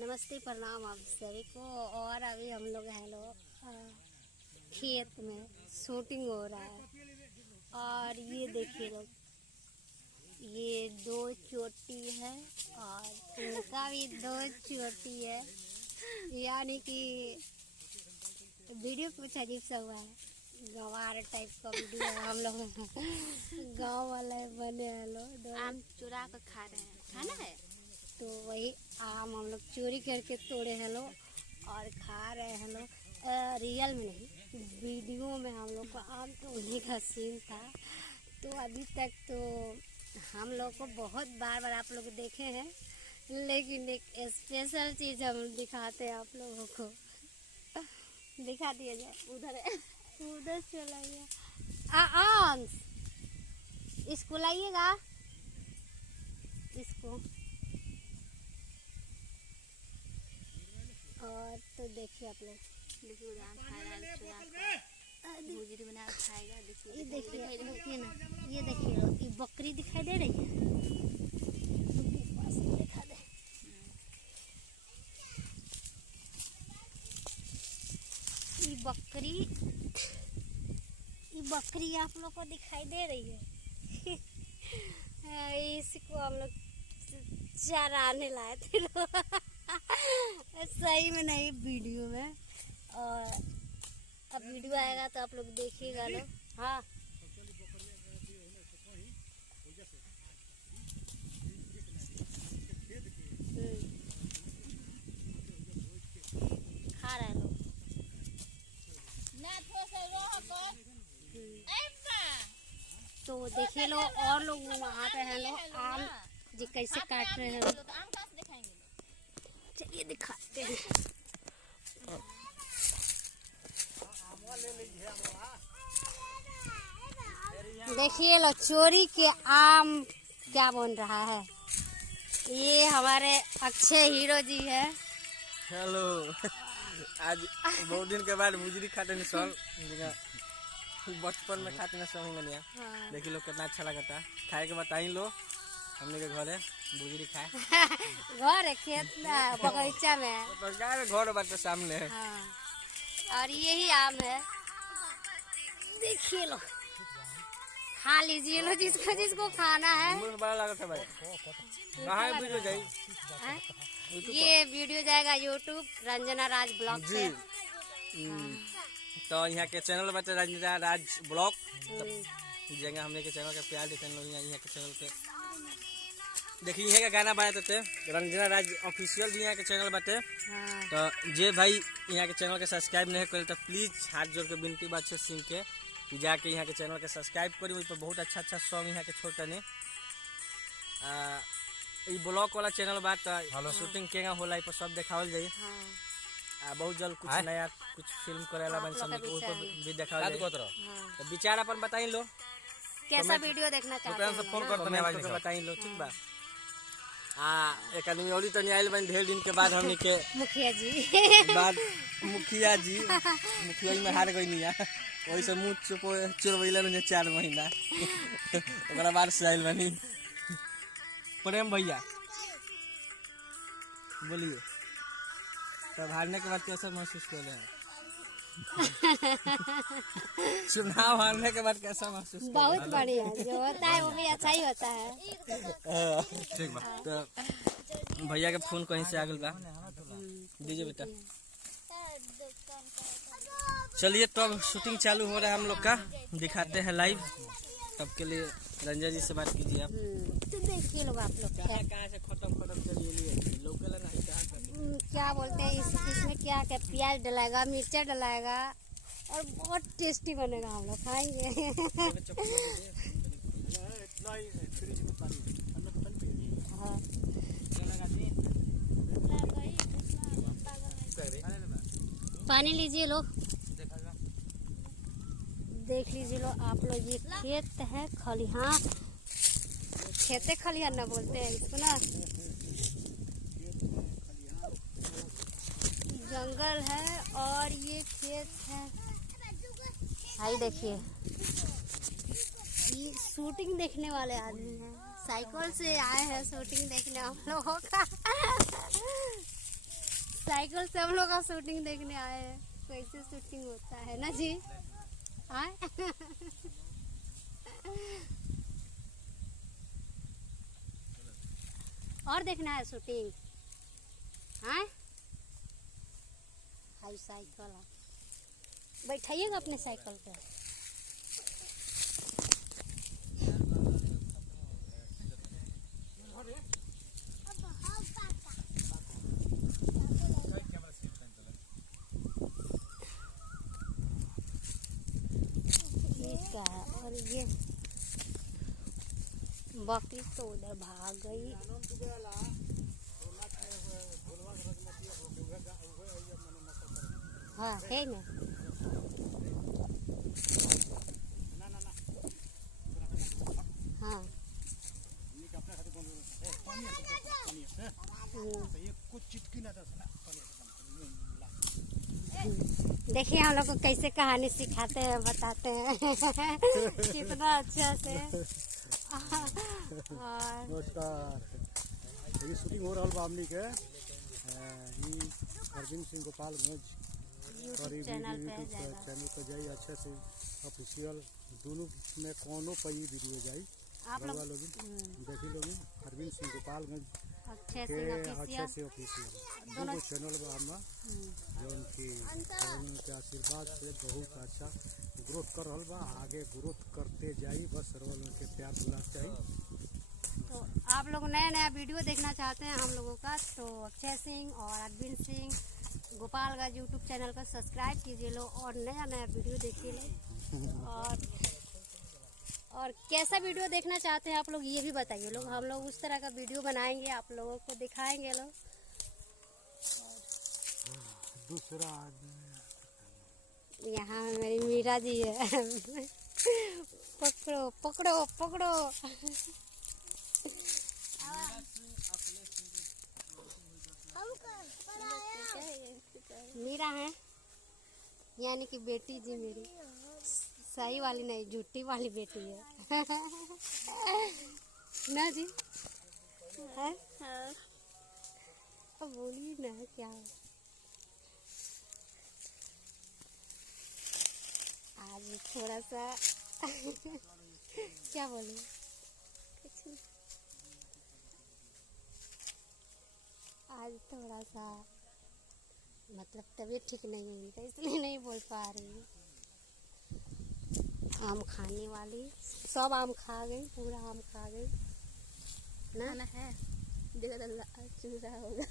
नमस्ते प्रणाम आप सभी को। और अभी हम लोग हैं खेत में शूटिंग हो रहा है। और ये देखिए लोग, ये 2 चोटी है और इनका भी 2 चोटी है। यानी कि वीडियो कुछ अजीब सा हुआ है, गंवार टाइप का वीडियो है। हम लोग गांव वाले बने हैं लोग, आम चुरा कर खा रहे हैं, खाना है तो वही आम हम लोग चोरी करके तोड़े हैं लोग और खा रहे हैं लोग। रियल में नहीं, वीडियो में हम लोग को आम तो उन्हीं का सीन था। तो अभी तक तो हम लोग को बहुत बार आप लोग देखे हैं, लेकिन एक स्पेशल चीज़ हम दिखाते हैं आप लोगों को। दिखा दिया जाए, उधर चला गया। आंस इसको लाइएगा, इसको। और तो देखिए आप लोग, देखिए आम खा रहा है, चुरा कर भुजिया बना कर खाएगा। ये देखिए ना, ये देखिए ये बकरी दिखाई दे रही है, पास दिखा दे। ये बकरी आप लोग को दिखाई दे रही है। इसको हम लोग चराने लाए थे लोग। सही में नहीं, वीडियो में। और अब वीडियो आएगा तो आप लोग देखिएगा लोग। हाँ, खा रहे लोग। तो देखिए लो, और लोग वहाँ पे हैं लोग, आम जी कैसे काट रहे हैं लोग। चलिए दिखाते हैं। देखिए लो, चोरी के आम क्या बन रहा है। ये हमारे अक्षय हीरो जी है। हेलो। आज बहुत दिन के बाद मुजरी खाते नहीं सर, बचपन में खाते ना सब मनिया। हाँ। देखिए लोग कितना अच्छा लगता है खाए के, बताई लो हमने के घरे मुजरी खाए। घर है, खेत बगीचा में है। तो घर बात सामने है। हाँ। और यही आम है, देखिए लो, खा लीजिए लो जिसको खाना है। मुझे बड़ा लगा था भाई, कहाँ वीडियो जाई? ये वीडियो जाएगा यूट्यूब रंजना राज ब्लॉग पे। तो यहाँ के चैनल बता रंजना राज ब्लॉग, जगह हमने के चैनल का प्यार देते हैं लोग। यहाँ के चैनल पे देखिए, यहाँ का गाना बनाते थे रंजना राज ऑफिशियल भी यहाँ के चैनल बाटे। हाँ। तो जे भाई यहाँ के चैनल के सब्सक्राइब नहीं करे तो प्लीज हाथ जोड़ के विनती बात है सिंह के कि जाके यहाँ के चैनल के सब्सक्राइब करी। वही पर बहुत अच्छा सॉन्ग यहाँ के छोटे ने ब्लॉग वाला चैनल बात शूटिंग केगा होला पर सब देखावल जाए। बहुत जल्द कुछ नया कुछ फिल्म करेला बन सब भी दिखावल जाए। तो विचार अपन बताई लो, कैसा वीडियो देखना चाहते हैं, फोन कर बताई लो, ठीक बा। एक आदमी और तो नहीं आयल बन, ढेर दिन के बाद हमने के मुखिया जी में हार गई नहीं है। वही से मुँह चुरवैल 4 महीना ओकरा बाद से आयल बनी। प्रेम भैया बोलिए, तब हारने के बाद कैसा महसूस कर रहे हैं? चुनाव हारने के बाद कैसा महसूस? बहुत बढ़िया, जो होता है वो भी अच्छा ही होता है। ठीक बा। तो भैया के फोन कहीं से आ गल बा, दीजिए बेटा। चलिए तो अब शूटिंग चालू हो रहा है हम लोग का, दिखाते हैं लाइव। तब के लिए रंजना जी से बात कीजिए आप। तो देखिए लोग, आप लोग कहाँ से खत्म चलिए लोकल क्या बोलते हैं इसमें क्या क्या प्याज डलाएगा, मिर्चा डलाएगा और बहुत टेस्टी बनेगा। हम लोग खाएंगे। हाँ। पानी लीजिए लोग, देख लीजिए लो आप लोग। ये खेत है, खलिहान, खेते खलिहान ना बोलते हैं इसको ना, जंगल है और ये खेत है। भाई देखिए, ये शूटिंग देखने वाले आदमी हैं, साइकिल से आए हैं शूटिंग देखने हम लोगों का। साइकिल से हम लोग का शूटिंग देखने आए हैं। कैसे शूटिंग होता है ना जी? आए और देखना है शूटिंग? हाँ, हाई साइकिल बैठाइएगा अपने साइकिल पे। क्या है? और ये बकरी तो उधर भाग गई। हाँ है ना। हाँ देखिए हम लोग को कैसे कहानी सिखाते हैं, बताते हैं कितना अच्छा से। नमस्कार, ये शूटिंग हो रहा बा हमनी के अरविंद सिंह गोपालगंज और चैनल चैनल पर जाई अच्छे से ऑफिशियल दोनों में कोनो पर ही वीडियो जाई। आप लोग देखी लोग अरविंद सिंह गोपालगंज अच्छे से ऑफिशियल दोनों चैनल बा हम जौन की के आशीर्वाद से बहुत अच्छा ग्रोथ कर रहा बा। आगे ग्रोथ करते जाई, बस सर्वल के प्यार दुलार चाहिए। तो आप लोग नया नया वीडियो देखना चाहते हैं हम लोगों का, तो अक्षय सिंह और अरविंद सिंह गोपालगंज यूट्यूब चैनल को सब्सक्राइब कीजिए लो और नया नया वीडियो देखिए लो। और कैसा वीडियो देखना चाहते हैं आप लोग ये भी बताइए लोग, हम लोग उस तरह का वीडियो बनाएंगे, आप लोगों को दिखाएंगे लोग। दूसरा यहाँ मेरी मीरा जी है पकड़ो पकड़ो पकड़ो। मीरा है यानी कि बेटी जी मेरी, सही वाली नहीं झूठी वाली बेटी है ना जी? है अब बोलिए ना क्या है? आज थोड़ा सा क्या बोलूं, कुछ नहीं। आज थोड़ा सा मतलब तबीयत ठीक नहीं है इनका, इसलिए नहीं बोल पा रही हूँ। आम खाने वाली सब आम खा गई, पूरा आम खा गई ना है। देखो चूरा होगा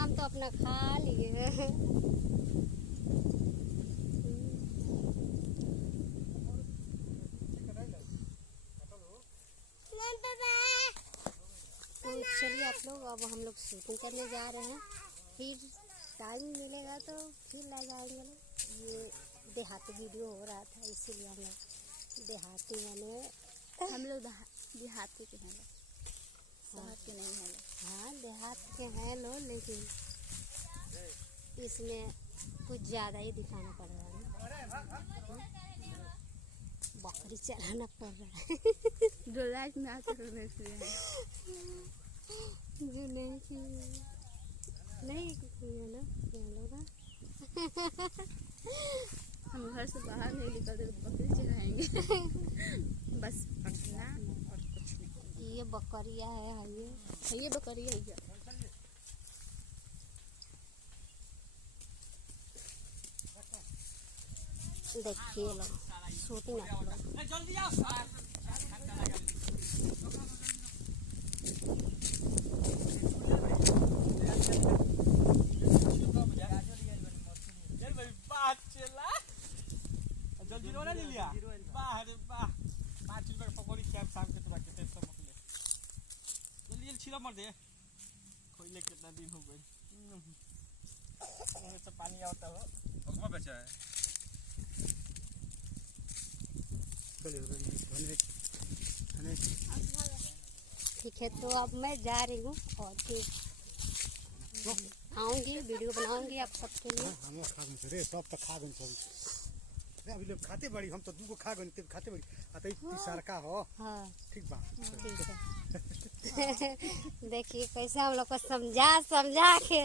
हम तो अपना खा लिए। तो चलिए आप लोग, अब हम लोग शूटिंग करने जा रहे हैं, फिर टाइम मिलेगा तो फिर ला जाएंगे लोग। ये देहाती वीडियो हो रहा था इसीलिए हम लोग देहाती बने। हम लोग देहाती के हैं, शहर के नहीं हैं। हाँ देहात के हैं लोग, लेकिन इसमें कुछ ज़्यादा ही दिखाना पड़ रहा है, बकरी चलाना पड़ रहा है जो लाइफ में आते हैं जो नहीं किए नहीं किए ना लोग ना हम घर से बाहर नहीं निकलते तो बकरी चलाएंगे बस पटना और कुछ नहीं। ये बकरिया है, ये बकरी है ये। देखिए लोग शूटिंग आप लोग। जल्दी आओ जल्दी रोना ले लिया वाह रे वाह 5 रुपए का पकौड़ी खाए शाम के तो बाकी सब मकले जल्दी जल्दी छिला मर दे खोले कितना दिन हो गए मुंह से पानी आता हो भगवा बचा है। ठीक है तो अब मैं जा रही हूँ और फिर आऊँगी, वीडियो बनाऊँगी आप सबके लिए। हम खा गए रे, सब तो खा गए सब। अभी लोग खाते बड़ी, हम तो दूगो खा गए, खाते बड़ी। तीसरा का हो। हाँ ठीक बा। ठीक है। देखिए कैसे हम लोग को समझा के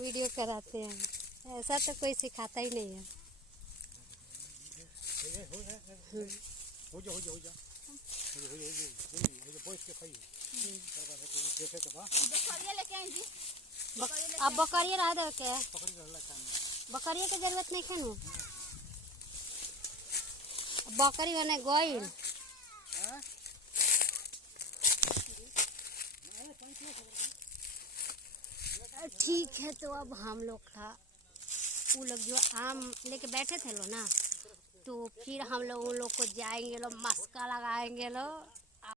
वीडियो कराते हैं। ऐसा तो कोई सिखाता ही नहीं है। हो जा बैठ के खाइए देखे के बाद बकरिया लेके आई जी। अब बकरिया रह दे के पकड़ रहला काम बकरिया के जरूरत नहीं खेनू। बकरी बने गई। ठीक है, तो अब हम लोग का वो लोग जो आम लेके बैठे थे लो ना, तो फिर हम लोग उन लोग को जाएंगे लो, मस्का लगाएंगे लो।